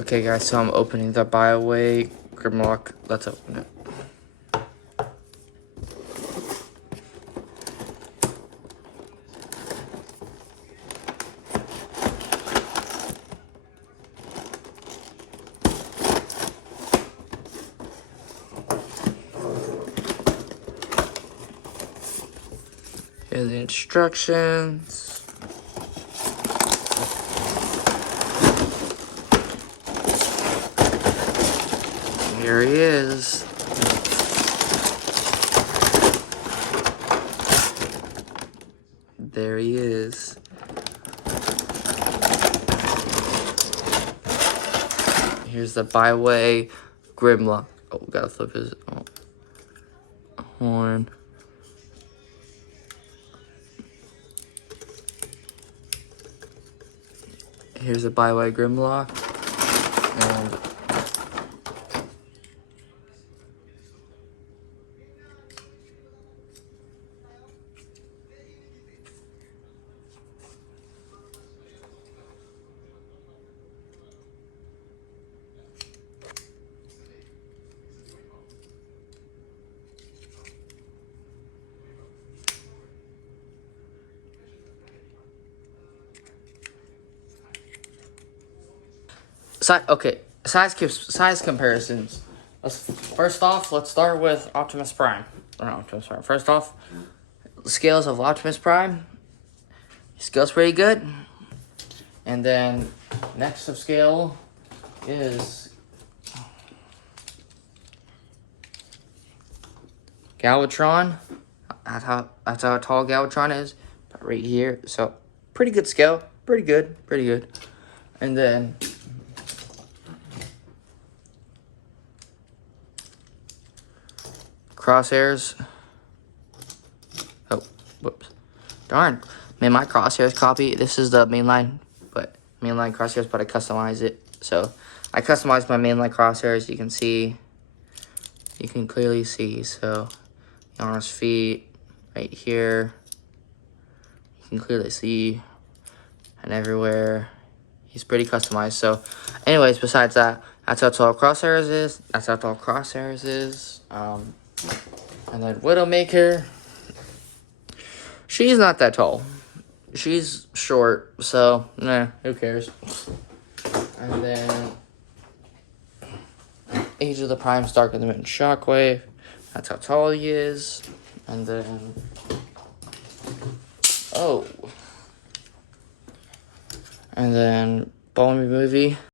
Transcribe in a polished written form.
Okay guys, so I'm opening the baiwei Grimlock. Let's open it. Here are the instructions. Here he is. There he is. Here's the baiwei Grimlock. Oh, gotta flip his horn. Here's the baiwei Grimlock. And size comparisons. First off, let's start with Optimus Prime. First off, scales of Optimus Prime. Scale's pretty good. And then next of scale is Galvatron. That's how tall Galvatron is. Right here. So pretty good scale. Pretty good. And then crosshairs. Oh, whoops. Darn. Man, my crosshairs copy. This is the mainline crosshairs, but I customize it. So I customized my mainline crosshairs. You can clearly see. So on his feet, right here, you can clearly see, and everywhere. He's pretty customized. So, anyways, besides that, that's how tall crosshairs is. And then Widowmaker. She's not that tall. She's short, so nah, who cares? And then Age of the Prime Stark in the Moon Shockwave. That's how tall he is. And then and then Bumblebee movie.